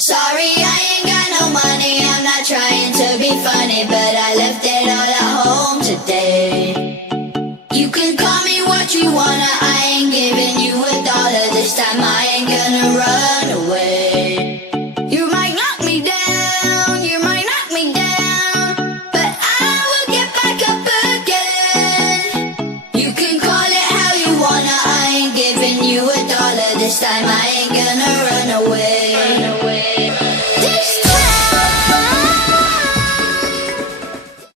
Sorry, I ain't got no money, I'm not trying to be funny, but I left it all at home today. You can call me what you wanna, I ain't giving you $1 this time, I ain't gonna run away. You might knock me down, you might knock me down, but I will get back up again. You can call it how you wanna, I ain't giving you $1 this time, I ain't gonna run away.